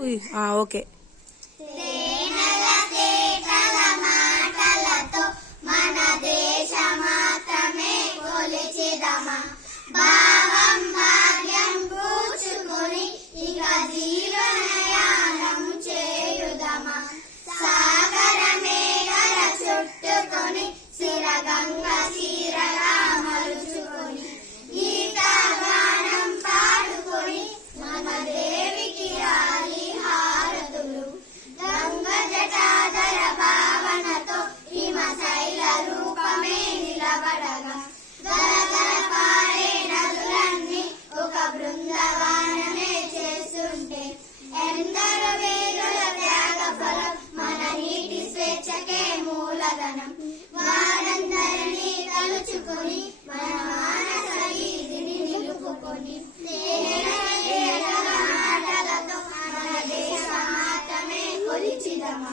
Okay. వారందరినీ తలుచుకొని మన మానస వీధిని నిలుపుకొని మాటలతో మన దేశ మాత్రమే కొలిచిదమా.